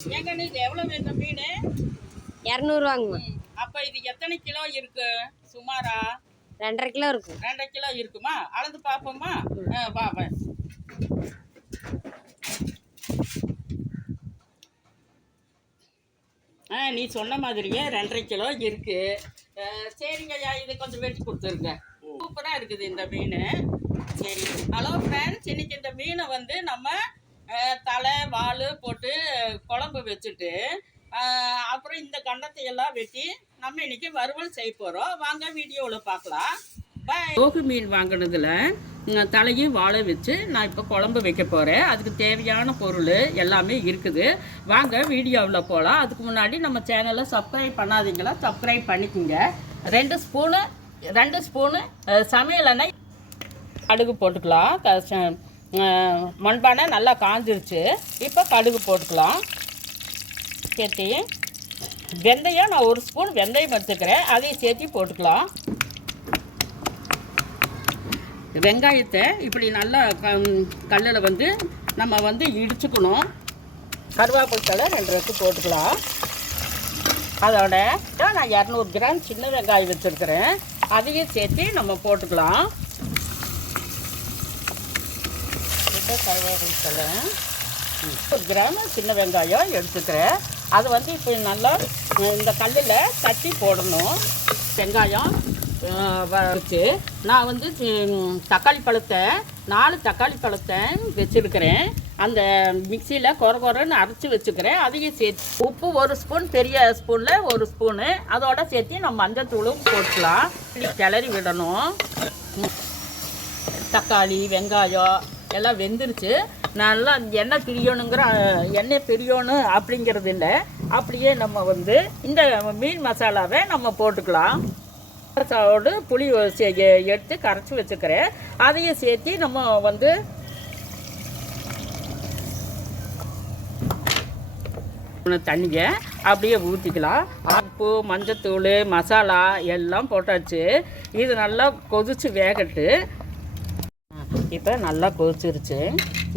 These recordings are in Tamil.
ஏங்க இது எவ்வளவு இந்த மீன்? இரநூறுவாங்கம்மா அப்ப இது எத்தனை கிலோ இருக்கு? சுமாரா? ரெண்டரை கிலோ இருக்கும் ரெண்டரை கிலோ இருக்குமா? அளந்து பார்ப்போமா? ஆ, வா ஆ நீ சொன்ன மாதிரியே ரெண்டரை கிலோ இருக்கு. ஆ, சரிங்க ஐயா இது கொஞ்சம் வெட்டி கொடுத்துருங்க. சூப்பராக இருக்குது இந்த மீன். சரி. ஹலோ ஃப்ரெண்ட்ஸ் இன்னைக்கு இந்த மீனை வந்து நம்ம தலை வால் போட்டு குழம்பு வச்சுட்டு அப்புறம் இந்த கண்டத்தை எல்லாம் வெட்டி நம்ம இன்னைக்கு வறுவல் செய்ய போகிறோம் வாங்க வீடியோவில் பார்க்கலாம். பாய் ரோகு மீன் வாங்கினதில் தலையும் வாழை வச்சு நான் இப்போ குழம்பு வைக்க போகிறேன் அதுக்கு தேவையான பொருள் எல்லாமே இருக்குது. வாங்க வீடியோவில் போகலாம் அதுக்கு முன்னாடி நம்ம சேனலை சப்ஸ்கிரைப் பண்ணாதீங்களா? சப்ஸ்கிரைப் பண்ணிக்கோங்க. ரெண்டு ஸ்பூனு ரெண்டு ஸ்பூனு சமையல் எண்ணெய் போட்டுக்கலாம். க- ச- மண்பானை நல்லா காஞ்சிருச்சு. இப்போ கடுகு போட்டுக்கலாம். சேர்த்து. வெந்தயம் நான் ஒரு ஸ்பூன் வெந்தயம் எடுத்துக்கிறேன். அதையும் சேர்த்து போட்டுக்கலாம். வெங்காயத்தை இப்படி நல்லா கல்லில் வந்து நம்ம வந்து இடிச்சுக்கணும். கருவேப்பிலை தலை ரெண்டு ரெக்கு போட்டுக்கலாம். அதோட நான் இரநூறு கிராம் சின்ன வெங்காயம் வச்சுருக்கிறேன். அதையும் சேர்த்து நம்ம போட்டுக்கலாம். இப்போ கருவேப்பிலை தழை ஒரு சின்ன வெங்காயம் எடுத்துக்கிறேன். அது வந்து இப்போ நல்லா இந்த கல்லில் தட்டி போடணும். வெங்காயம் வச்சு. நான் வந்து தக்காளி பழத்தை நாலு தக்காளி பழத்தை வச்சுருக்கிறேன். அந்த மிக்சியில் கொர கொரன்னு அரைச்சி வச்சுக்கிறேன். அதையும் சேர்த்து உப்பு ஒரு ஸ்பூன் பெரிய ஸ்பூனில் ஒரு ஸ்பூனு. அதோட சேர்த்து நம்ம மஞ்சள் தூளும் போட்டுக்கலாம். கிளறி விடணும். தக்காளி வெங்காயம் எல்லாம் வெந்துருச்சு. நல்லா எண்ணெய் பிரியணுங்கிற எண்ணெய் பிரியணும் அப்படிங்கிறது இல்லை. அப்படியே நம்ம வந்து இந்த மீன் மசாலாவை நம்ம போட்டுக்கலாம். மசாலாவோடு புளி எடுத்து கரைச்சி வச்சுக்கிறேன். அதையும் சேர்த்து நம்ம வந்து தண்ணியை அப்படியே ஊற்றிக்கலாம் உப்பு மஞ்சத்தூள் மசாலா எல்லாம் போட்டாச்சு. இது நல்லா கொதித்து வேகட்டு. இப்போ நல்லா கொதிச்சிருச்சு.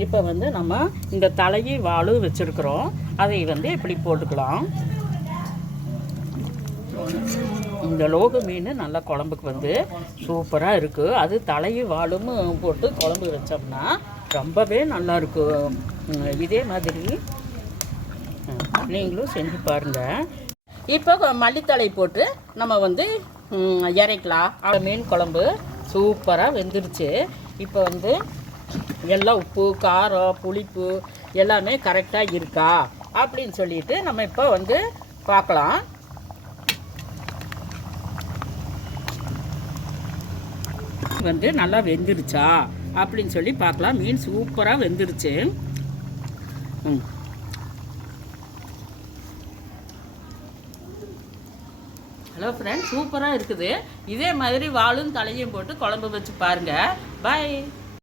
இப்போ வந்து நம்ம இந்த தலையை வாழு வச்சுருக்குறோம். அதை வந்து இப்படி போட்டுக்கலாம். இந்த லோகு மீன் நல்லா குழம்புக்கு வந்து சூப்பராக இருக்குது அது தலையும் வாழும் போட்டு குழம்பு வச்சோம்னா ரொம்பவே நல்லா இருக்கும் இதே மாதிரி நீங்களும் செஞ்சு பாருங்கள் இப்போ மல்லித்தழை போட்டு நம்ம வந்து இறைக்கலாம். மீன் குழம்பு சூப்பராக வெந்துருச்சு. இப்போ வந்து எல்லாம் உப்பு காரம் புளிப்பு எல்லாமே கரெக்டாக இருக்கா அப்படின்னு சொல்லிட்டு நம்ம இப்போ வந்து பார்க்கலாம் வந்து நல்லா வெந்துருச்சா அப்படின்னு சொல்லி பார்க்கலாம் மீன் சூப்பராக வெந்துருச்சு. ம். ஹலோ ஃப்ரெண்ட்ஸ் சூப்பராக இருக்குது. இதே மாதிரி வாழும் தலையும் போட்டு குழம்பு வச்சு பாருங்கள் பாய்